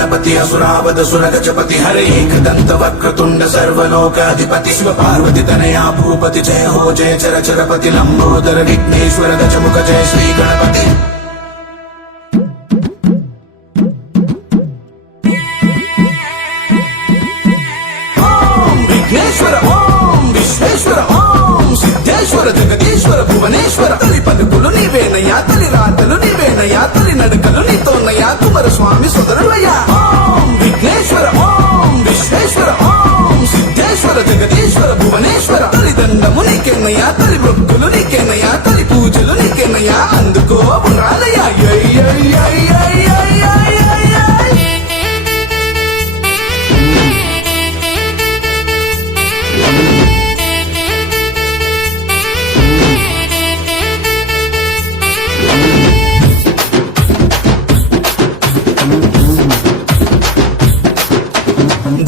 गणपति असुरावध सुर गजपति हरे एकदंत वक्रतुंड सर्वलोकाधिपति शिव पार्वती तनया भूपति जय हो जय चर चरपति लंबोदर विघ्नेश्वर गजमुख जय श्री गणपति। विघ्नेश्वर ओम विश्वेश्वर ओम सिद्धेश्वर जगदीश्वर भुवनेश्वर तलि पలుకులు నీవేనయ్యా తలి రాతలు నీవేనయ్యా తలి నడకలు నీతోనయ్యా కుమార స్వామి సోదరులయ్యా। ఓం విఘ్నేశ్వర ఓం విశ్వేశ్వర ఓం సిద్ధేశ్వర జగదీశ్వర భువనేశ్వర తలి దండము నీకేనయ్యా తలి భక్తులు నీకేనయ్యా తలి పూజలు నీకేనయ్యా అందుకో ఉండాలయ్యా।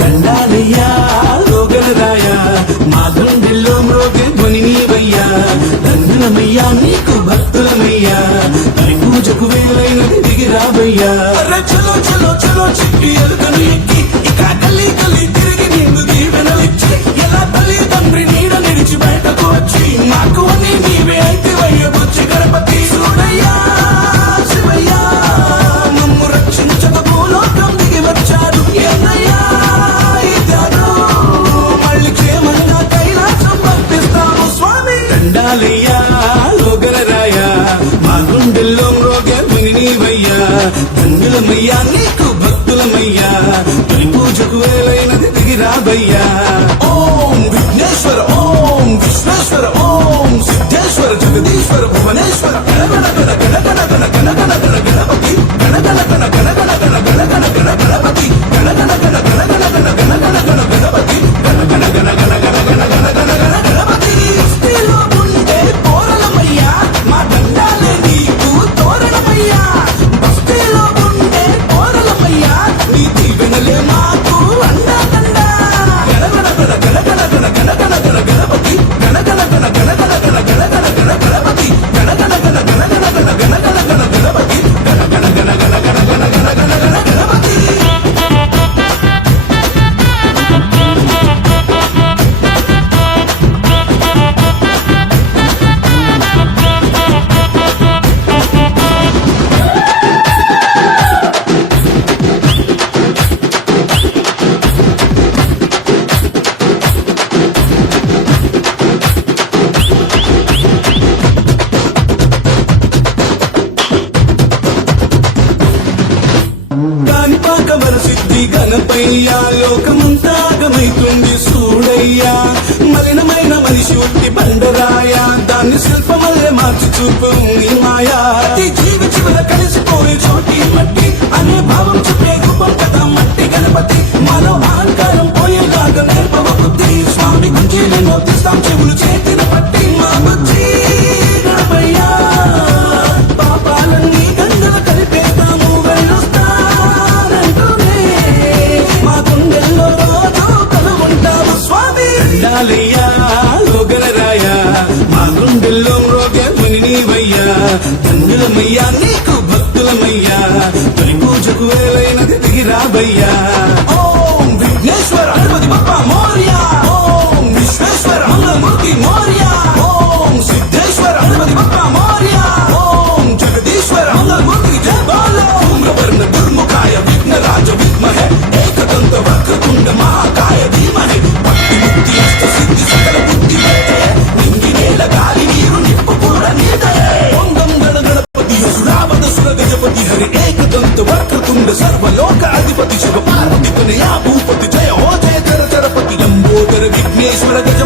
దండాలయ్యా లోగలరాయా మా గుండెల్లో మ్రోగే ధ్వని నీవయ్యా దండలమయ్యా నీకు భక్తులమయ్యా తరి పూజకు వేలైనది దిగిరావయ్యా। చలో చలో చలో చిట్టి ఎలుకను ఎక్కి ఇక గల్లీ గల్లీ తిరిగి నిన్ను దీవెనలిచ్చి ఎలా తల్లి తండ్రి నీడ నిడిచి బయటకు వచ్చి మాకు అని నీవే అయితే వయ్యబుచ్చి గణపతి చూడయ్యా శివయ్యా మమ్ము రక్షించక భూలోకం దిగి వచ్చాడు ఏనయ్యా దండాలయ్యా లోగలరాయా మా గుండెల్లో మ్రోగే ధ్వని నీవయ్యా దండులమయ్యా నీకు భక్తులమయ్యా తొలి పూజకు వేలైనది దిగిరాబయ్యా। ఓం విఘ్నేశ్వర ఓం విశ్వేశ్వర ఓం సిద్ధేశ్వర జగదీశ్వర భువనేశ్వర గణ గణ గణ గణ గణ గణ గణ గణ గణపతి గణ గణ గణ గణ గణ గణ గణ గణ గణ గణపతి గణ గణ గణ గణ గణ గణ గణ గణ గణ గణపతి గణ గణ గణ గణ గణ గణ గణ గణ గణ గణపతి। మా దండాలే నీకు తోరణమయ్యా భక్తిలో ఉండే తోరణమయ్యా నీ దీవెనలే మాకు అండాదండా గణ గణ గణ గణ గణ గణ గణ గణ గణ గణపతి గణ గణ గణ గణ గణ గణ గణ గణ గణ గణపతి గణ గణ గణ గణ గణ గణ గణ గణ గణ గణపతి గణ గణ గణ గణ గణ గణ గణ గణ గణపతి। గణపయ్యా లోకమంతా గమైతుంది చూడయ్యా మలినమైన మనిషి ఉట్టి బండరాయా దాన్ని శిల్పమల్లే మార్చి చూపు నీ మాయా జీవి చివర కలిసిపోయే చోటి మట్టి అనే భావం చెప్పే రూపం కదా మట్టి గణపతి మరో అహంకారం పోయేలాగా నేర్పవ బుద్ధి స్వామి గుంజీని నోతిస్తాం చెవులు చేతిన పట్టి మా బుద్ధి గణపయ్యా పాపాలన్నీ గంగల కలిపేస్తాము వెళ్ళొస్తానంటూనే మా గుండెల్లో రోజు కలుగుంటాము స్వామి। దండాలయ్యా లోగలరాయా మా గుండెల్లో మ్రోగే ధ్వని నీవయ్యా దండులమయ్యా నీకు భక్తులమయ్యా తొలి పూజకు వేలైనది దిగిరాబయ్యా। ఓం విఘ్నేశ్వర గణపతి బప్పా మోరియా ఓం విశ్వేశ్వర మంగళమూర్తి మోరియా ఓం సిద్ధేశ్వర గణపతి బప్పా మోరియా ఓం జగదీశ్వర మంగళమూర్తి జయ బాలో ధూమ్రవర్ణ దుర్ముఖాయ విఘ్నరాజ విద్మహే ఏకదంత వక్రతుండ మహాకాయ ధీమహే భక్తి ముక్తి అష్ట సిద్ధి సకల బుద్ధి నింగి నేల గాలి నీరు నిప్పు కూడా నీదయే। ఓం గం గణ గణపతి సురావద సుర గజపతి హరి ఏకదంత వక్రతుండ సర్వలోక అధిపతి శివ పార్వతి తనయా భూపతి జయ హో జయ చర చరపతి లంబోదర విఘ్నేశ్వర గజ